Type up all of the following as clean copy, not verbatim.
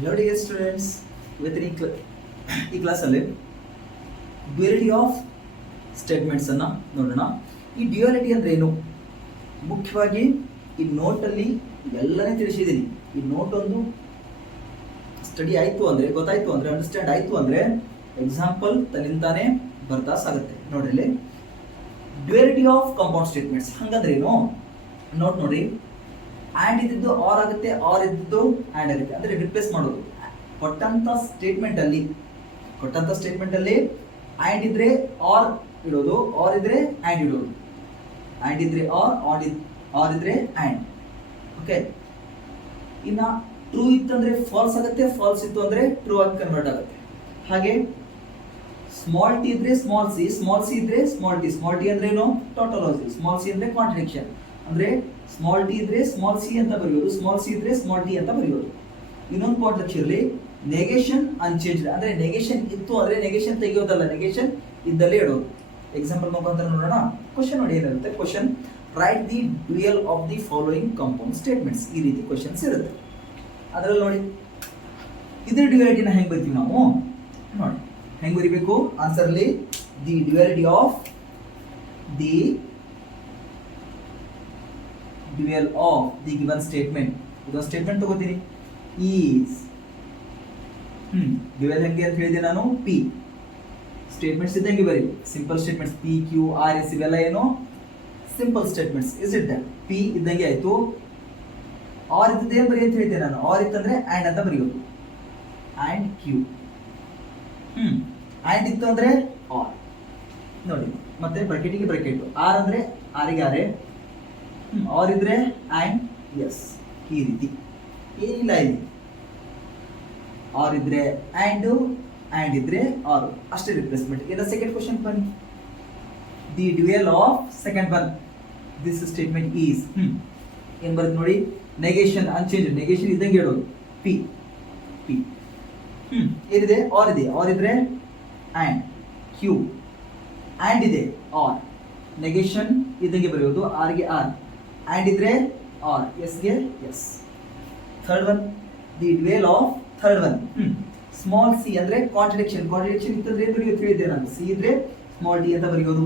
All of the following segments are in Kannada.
Hello dear students, ಇವತ್ತಿನ ಈ ಕ್ಲಾಸಲ್ಲಿ ಡ್ಯುಯಾಲಿಟಿ ಆಫ್ ಸ್ಟೇಟ್ಮೆಂಟ್ಸ್ ಅನ್ನ ನೋಡೋಣ. ಈ ಡ್ಯುಯಾಲಿಟಿ ಅಂದ್ರೆ ಏನು? ಮುಖ್ಯವಾಗಿ ಈ ನೋಟಲ್ಲಿ ಎಲ್ಲನೇ ತಿಳಿಸಿದ್ದೀನಿ. ಈ ನೋಟ್ ಒಂದು ಸ್ಟಡಿ ಆಯಿತು ಅಂದರೆ, ಗೊತ್ತಾಯಿತು ಅಂದರೆ, ಅಂಡರ್ಸ್ಟ್ಯಾಂಡ್ ಆಯಿತು ಅಂದರೆ ಎಕ್ಸಾಂಪಲ್ ತನ್ನಿಂದಾನೇ ಬರ್ತಾ ಸಾಗುತ್ತೆ. ನೋಡ್ರಿ, ಡ್ಯುಯಾಲಿಟಿ ಆಫ್ ಕಾಂಪೌಂಡ್ ಸ್ಟೇಟ್ಮೆಂಟ್ಸ್ ಹಂಗಂದ್ರೆ ಏನು? ನೋಟ್ ನೋಡಿ, ಆ್ಯಂಡ್ ಇದ್ದಿದ್ದು ಆರ್ ಆಗುತ್ತೆ, ಆರ್ ಇದ್ದಿದ್ದು ಆ್ಯಂಡ್ ಆಗುತ್ತೆ. ಅಂದರೆ ರಿಪ್ಲೇಸ್ ಮಾಡೋದು. ಕೊಟ್ಟಂತ ಸ್ಟೇಟ್ಮೆಂಟ್ ಅಲ್ಲಿ ಆ್ಯಂಡ್ ಇದ್ರೆ ಆರ್ ಇಡೋದು, ಆರ್ ಇದ್ರೆ ಆ್ಯಂಡ್ ಇಡೋದು, ಆ್ಯಂಡ್ ಇದ್ರೆ ಆರ್ ಇದ್ರೆ ಆ್ಯಂಡ್. ಓಕೆ, ಇನ್ನ ಟ್ರೂ ಇತ್ತಂದ್ರೆ ಫಾಲ್ಸ್ ಆಗುತ್ತೆ, ಫಾಲ್ಸ್ ಇತ್ತು ಅಂದ್ರೆ ಟ್ರೂ ಆಗಿ ಕನ್ವರ್ಟ್ ಆಗುತ್ತೆ. ಹಾಗೆ ಸ್ಮಾಲ್ ಟಿ ಇದ್ರೆ ಸ್ಮಾಲ್ ಸಿ, ಸ್ಮಾಲ್ ಸಿ ಇದ್ರೆ ಸ್ಮಾಲ್ ಟಿ ಅಂದ್ರೆ ಏನು? ಟೋಟೋಲಜಿ. ಸ್ಮಾಲ್ ಸಿ ಅಂದ್ರೆ ಕಾಂಟ್ರಡಿಕ್ಷನ್. ಅಂದ್ರೆ ಸ್ಮಾಲ್ ಟಿ ಇದ್ರೆ ಸ್ಮಾಲ್ ಸಿ ಅಂತ ಬರೆಯೋದು, ಸ್ಮಾಲ್ ಸಿ ಇದ್ರೆ ಸ್ಮಾಲ್ ಟಿ ಅಂತ ಬರೆಯೋದು. ಇನ್ನೊಂದು ಪಾಯಿಂಟ್ ಲಕ್ಷದಲ್ಲಿ ನೆಗೇಷನ್ ಅನ್ಚೇಂಜ್ಡ್, ಅಂದ್ರೆ ನೆಗೇಷನ್ ಇತ್ತು ಅಂದ್ರೆ ನೆಗೇಷನ್ ತೆಗೆಯೋದಲ್ಲ, ನೆಗೇಷನ್ ಇದ್ದಲ್ಲೇ ಇಡೋದು. ಎಕ್ಸಾಂಪಲ್ ಮುಖಾಂತರ ನೋಡೋಣ. ಕ್ವಶನ್ ನೋಡಿ ಏನಿರುತ್ತೆ. Question, right the dual of the following compound statements. ಈ ರೀತಿ ಕ್ವಶನ್ಸ್ ಇರುತ್ತೆ. ಅದರಲ್ಲಿ ನೋಡಿ, ಇದ್ರ ಡ್ಯುಯಾಲಿಟಿನ ಹೆಂಗ್ ಬರಿತೀವಿ ನಾವು ನೋಡಿ. ಹೆಂಗ್ ಬರಿಬೇಕು ಆನ್ಸರ್ ಅಲ್ಲಿ? The duality of the dual of the given statement. ಇದೊಂದು ಸ್ಟೇಟ್ಮೆಂಟ್ ತಗೋತೀನಿ, ಈಸ್ ಡ್ಯುಯಲ್ ಹೆಂಗೆ ಅಂತ ಹೇಳಿದೆ ನಾನು? ಪಿ ಸ್ಟೇಟ್ಮೆಂಟ್ಸ್ ಇದ್ದಂಗೆ ಬರೀ. Simple statements P Q R S ಇವೆಲ್ಲ ಏನು? Simple statements. Is it that? P ಇದ್ದಂಗೆ ಆಯ್ತು. ಆರ್ ಇದ್ದದ್ದು ಏನು ಬರೀ ಅಂತ ಹೇಳಿದೆ ನಾನು? ಆರ್ ಇತ್ತಂದ್ರೆ ಆ್ಯಂಡ್ ಅಂತ ಬರೆಯೋದು, ಆ್ಯಂಡ್ ಕ್ಯೂ. ಆ್ಯಂಡ್ ಇತ್ತು ಅಂದ್ರೆ ಆರ್. ನೋಡಿ ಮತ್ತೆ ಬ್ರಾಕೆಟಿಗೆ ಬ್ರಾಕೆಟ್. ಆರ್ ಅಂದ್ರೆ ಆರಿಗೆ ಆರೆ, ಆರ್ ಇದ್ರೆ ಆ್ಯಂಡ್ ಎಸ್. ಈ ರೀತಿ ಏನಿಲ್ಲ ಇಲ್ಲಿ. ಆರ್ ಇದ್ರೆ ಆ್ಯಂಡ್ ಇದ್ರೆ ಆರ್, ಅಷ್ಟೇ ರಿಪ್ಲೇಸ್ಮೆಂಟ್. ಇನ್ನು ಸೆಕೆಂಡ್ ಕ್ವಶನ್ ಬನ್ನಿ. The dual of second one this statement is ಏನ್ ಬರುತ್ತೆ ನೋಡಿ? ನೆಗೇಷನ್ ಅನ್ಚೇಂಜ್, ನೆಗೇಷನ್ ಇದ್ದಂಗೆ ಇಡೋದು. ಪಿ ಪಿ ಏನಿದೆ? ಆರ್ ಇದೆ, ಆರ್ ಇದ್ರೆ ಆ್ಯಂಡ್ ಕ್ಯೂ, ಆ್ಯಂಡ್ ಇದೆ ಆರ್, ನೆಗೇಷನ್ ಇದ್ದಂಗೆ ಬರೆಯೋದು. ಆರ್ಗೆ ಆರ್, ಆ್ಯಂಡ್ ಇದ್ರೆ ಆರ್, ಎಸ್ಗೆ S. Third one, the dual of third one small C ಅಂದ್ರೆ ಕಾಂಟ್ರಡಿಕ್ಷನ್. ಕಾಂಟ್ರಡಿಕ್ಷನ್ ಇತ್ತಂದ್ರೆ ಏನು ಬರೆಯೋದು ಹೇಳಿದ್ದೆ ನಾನು? ಸಿ ಇದ್ರೆ ಸ್ಮಾಲ್ ಟಿ ಅಂತ ಬರೆಯೋದು.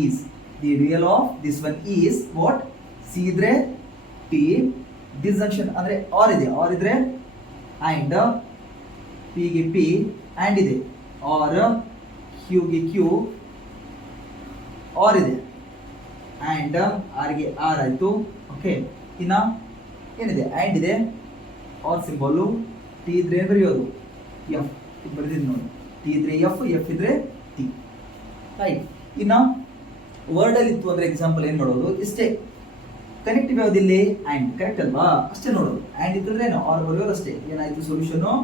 Is the dual of this one is what? C ಇದ್ರೆ ಟಿ, ಡಿಸ್ಜಂಕ್ಷನ್ ಅಂದ್ರೆ ಆರ್ ಇದೆ, ಆರ್ ಇದ್ರೆ ಆ್ಯಂಡ್, ಪಿಗೆ ಪಿ ಆ್ಯಂಡ್ ಇದೆ, ಆರ್, ಕ್ಯೂಗೆ ಕ್ಯೂ ಆರ್ ಇದೆ, ಆ್ಯಂಡ್ ಆರ್ಗೆ ಆರ್ ಆಯಿತು. ಓಕೆ, ಇನ್ನ ಏನಿದೆ? ಆ್ಯಂಡ್ ಇದೆ, ಆರ್ ಸಿಂಬಲ್ಲು, ಟಿ ಇದ್ರೆ ಏನು ಬರೆಯೋದು? ಎಫ್. ಇದು ಬರೆದಿದ್ದು ನೋಡಿ. ಟಿ ಇದ್ರೆ ಎಫ್, ಎಫ್ ಇದ್ರೆ ಟಿ. ರೈಟ್. ಇನ್ನ ವರ್ಡಲ್ಲಿ ಇತ್ತು ಅಂದ್ರೆ ಎಕ್ಸಾಂಪಲ್ ಏನು ಮಾಡೋದು? ಇಷ್ಟೇ. ಕನೆಕ್ಟಿವ್ ಯಾವುದಿಲ್ಲಿ? ಆ್ಯಂಡ್. ಕರೆಕ್ಟ್ ಅಲ್ವಾ? ಅಷ್ಟೇ ನೋಡೋದು. ಆ್ಯಂಡ್ ಇತ್ತಂದ್ರೆ ಏನು? ಆರ್ ಬರೆಯೋದು ಅಷ್ಟೇ. ಏನಾಯ್ತು solution?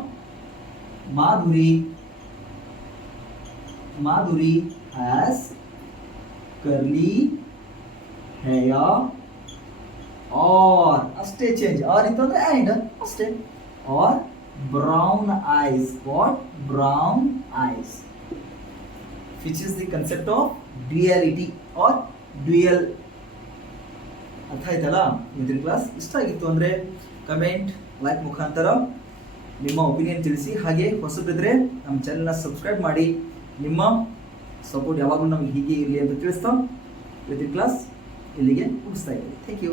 Madhuri has curly hair, or ಅಷ್ಟೇ ಚೇಂಜ್. ಆರ್ ಇತ್ತು ಅಂದ್ರೆ ಆ್ಯಂಡ್ ಅಷ್ಟೇ. Or brown eyes, what? Brown eyes. Which is the concept of duality or dual. ಅರ್ಥ ಆಯ್ತಲ್ಲ? ಇವತ್ತಿನ ಕ್ಲಾಸ್ ಇಷ್ಟ ಆಗಿತ್ತು ಅಂದ್ರೆ ಕಮೆಂಟ್, ಲೈಕ್ ಮುಖಾಂತರ ನಿಮ್ಮ ಒಪಿನಿಯನ್ ತಿಳಿಸಿ. ಹಾಗೆ ಹೊಸಬಿದ್ರೆ ನಮ್ಮ ಚಾನೆಲ್ನ ಸಬ್ಸ್ಕ್ರೈಬ್ ಮಾಡಿ. ನಿಮ್ಮ ಸಪೋರ್ಟ್ ಯಾವಾಗಲೂ ನಮಗೆ ಹೀಗೆ ಇರಲಿ ಅಂತ ತಿಳಿಸ್ತಾ ಇವತ್ತಿನ ಕ್ಲಾಸ್ ಇಲ್ಲಿಗೆ ಮುಗಿಸ್ತಾ ಇದ್ದೀನಿ. Thank you.